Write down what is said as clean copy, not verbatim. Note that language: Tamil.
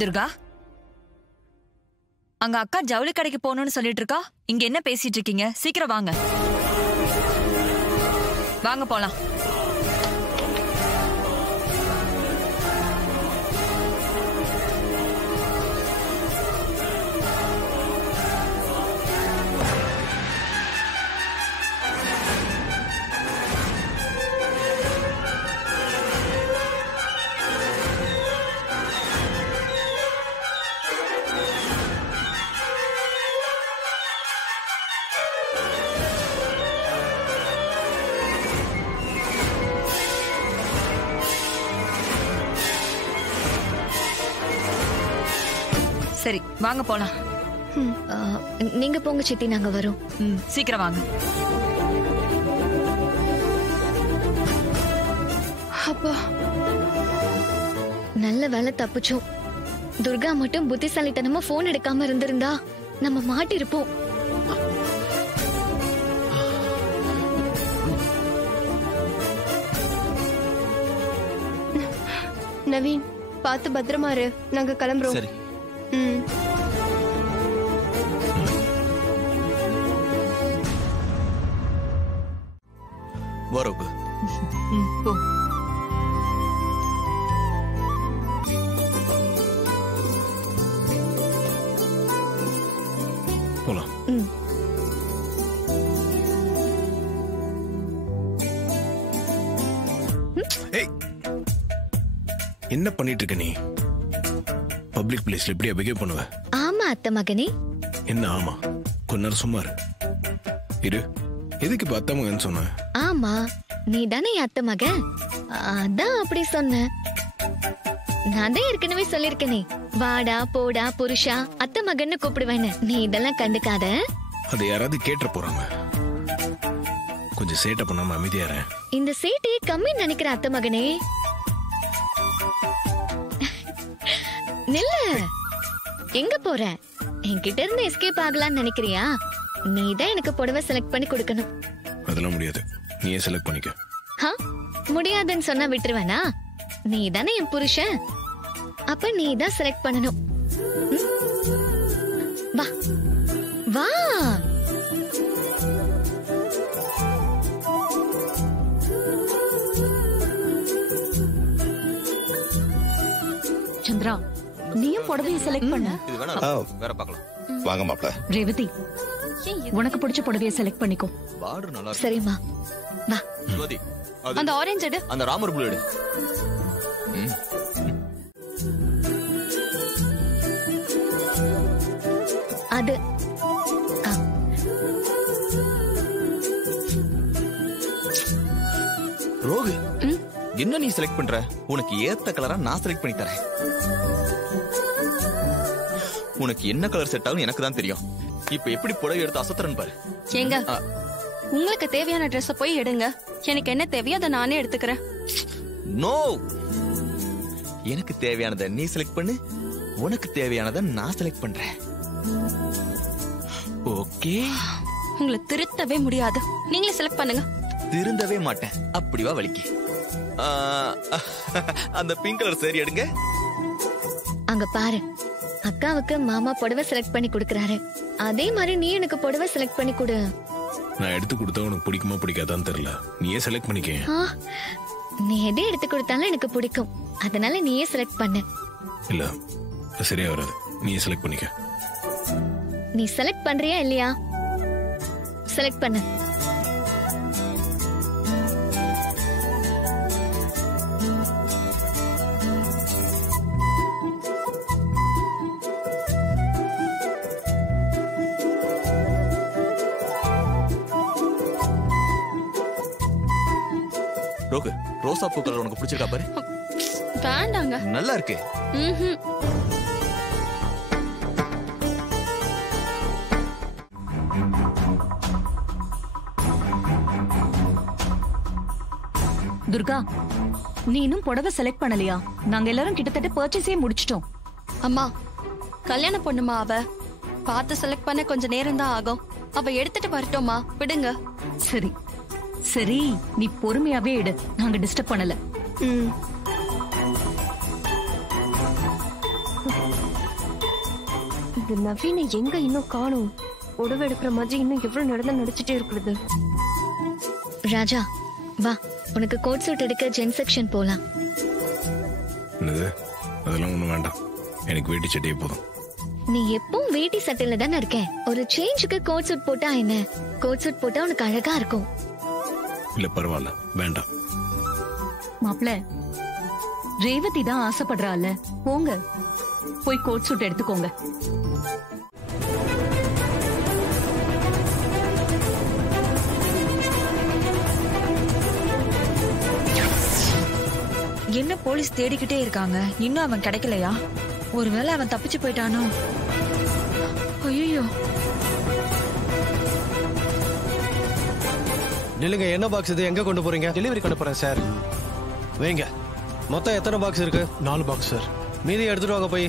துர்கா, அங்க அக்கா ஜவுளி கடைக்கு போகணும்னு சொல்லிட்டு இருக்கா. இங்க என்ன பேசிட்டு இருக்கீங்க? சீக்கிரம் வாங்க. வாங்க போலாம். சரி வாங்க போலாம். நீங்க போங்க சித்தி, நாங்க வரோம். சீக்கிரம் வாங்க. அப்பா, நல்ல வேலை தப்பிச்சோம். துர்கா மட்டும் புத்திசாலித்தனமா போன் எடுக்காம இருந்திருந்தா நம்ம மாட்டிருப்போம். நவீன், பார்த்து பத்திரமா இரு. நாங்க கிளம்புறோம். சரி. வரோக்கு. போ. போலாம். என்ன பண்ணிட்டு இருக்க நீ? பப்ளிக் பிளேஸ்ல எப்படியா பிஹேவ் பண்ணுவ? ஆமா அத்தை மகனே. என்ன ஆமா? கொஞ்ச நேரம் சும்மா இரு. எதுக்கு இப்ப அத்தை மகன் சொன்ன? ஆமா, நீ தானே அத்தை மகன், அதான் அப்படி சொன்ன. நான் தான் ஏற்கனவே சொல்லிருக்கேனே, வாடா போடா புருஷா அத்தை மகன்னு கூப்பிடுவேன்னு. நீ இதெல்லாம் கண்டுக்காத. அது யாராவது கேட்ட போறாங்க. கொஞ்சம் சேட்டை பண்ணாம அமைதியா இரு. இந்த சேட்டையே கம்மி நினைக்கிற அத்தை மகனே. நில்ல, எங்க போற? என்கிட்ட இருந்து எஸ்கேப் ஆகலாம்னு நினைக்கிறியா? நீ தான் எனக்கு புடவை செலக்ட் பண்ணி கொடுக்கணும். அதெல்லாம் முடியாது, நீயே செலக்ட் பண்ணிக்க. முடியாதுன்னு சொன்னா விட்டுருவேனா? நீ தானே என் புருஷன், அப்ப நீ தான் செலக்ட் பண்ணணும். வா வா. சந்திரா, நீயும் புடவையை செலக்ட் பண்ண. இது வேணா வேற பார்க்கலாம். வாங்க மாப்ள. ரேவதி, உனக்கு பிடிச்ச புடவையை செலக்ட் பண்ணிக்கோ. பார்டர் நல்லா இருக்கு. சரிம்மா, வா. ஜோதி, அந்த ஆரஞ்சு எடு. அந்த ராமர் ப்ளூ எடு. அது ரோகு, என்ன நீ செலக்ட் பண்ற? உனக்கு ஏத்த கலரா நான் செலக்ட் பண்ணி தரேன். உனக்கு என்ன கலர் செட் ஆகும் எனக்கு தான் தெரியும். இப்ப எப்படி புடவை எடுத்து அசத்துறன்னு பாரு. ஏங்க, உங்களுக்கு தேவையான ட்ரெஸ் போய் எடுங்க. எனக்கு என்ன தேவையோ அதை நானே எடுத்துக்கிறேன். நோ, எனக்கு தேவையானதை நீ செலக்ட் பண்ணு, உனக்கு தேவையானதை நான் செலக்ட் பண்றேன். ஓகே? உங்களை திருத்தவே முடியாது. நீங்களே செலக்ட் பண்ணுங்க. திருந்தவே மாட்டேன். அப்படிவா வலிக்கு. அந்த பிங்க் கலர் சரி எடுங்க. அங்க பாரு, அக்காவுக்கு மாமா புடவை செலக்ட் பண்ணி கொடுக்கறாரு. அதே மாதிரி நீ எனக்கு புடவை செலக்ட் பண்ணி கொடு. நான் எடுத்து கொடுத்தா உனக்கு பிடிக்குமா பிடிக்காதான்னு தெரியல. நீயே செலக்ட் பண்ணிக்க. நீ எதை எடுத்து கொடுத்தாலும் எனக்கு பிடிக்கும். அதனால நீயே செலக்ட் பண்ணு. இல்ல, சரியா வராது. நீயே செலக்ட் பண்ணிக்க. நீ செலக்ட் பண்றியா இல்லையா? செலக்ட் பண்ணு. ரோகு, ரோசா பூ கலர் உனக்கு பிடிச்சிருக்கா பாரு. வேண்டாங்க. நல்லா இருக்கு. துர்கா, நீ இன்னும் புடவை செலக்ட் பண்ணலையா? நாங்க எல்லாரும் கிட்டத்தட்ட பர்ச்சேஸே முடிச்சிட்டோம். அம்மா, கல்யாண பொண்ணுமா அவ. பார்த்து செலக்ட் பண்ண கொஞ்சம் நேரம் தான் ஆகும். அவ எடுத்துட்டு வரட்டோமா? விடுங்க. சரி சரி, நீ பொறுமையாவே எடு. நாங்க டிஸ்டர்ப் பண்ணல. இந்த நவீனை எங்க இன்னும் காணும்? உடவு எடுக்கிற மாதிரி இன்னும் எவ்வளவு நேரம் நடிச்சுட்டே இருக்கிறது? ராஜா வா, உனக்கு கோட் சூட் எடுக்க ஜென் செக்ஷன் போலாம். என்னது? அதெல்லாம் ஒண்ணும் வேண்டாம், எனக்கு வேட்டி சட்டையே போதும். நீ எப்பவும் வேட்டி சட்டையில தானே இருக்க, ஒரு சேஞ்சுக்கு கோட் சூட் போட்டா என்ன? கோட் சூட் போட்டா உனக்கு அழகா இருக்கும். இல்ல பரவாயில்ல, வேண்டாம். மாப்ள, ரேவதி தான் ஆசைப்படுறாள், போங்க போய் கோட் சூட் எடுத்துக்கோங்க. என்ன போலீஸ் தேடிக்கிட்டே இருக்காங்க, இன்னும் அவன் கிடைக்கலையா? ஒருவேளை அவன் தப்பிச்சு போயிட்டானோ? ஐயோ, நில்லுங்க, என்ன பாக்ஸ் இது? எங்க கொண்டு போறீங்க? டெலிவரி கொண்டு போறேன் சார். வைங்க. மொத்தம் எத்தனை பாக்ஸ் இருக்கு? 4 பாக்ஸ் சார். மீதி எடுத்துட்டு வாங்க போய்.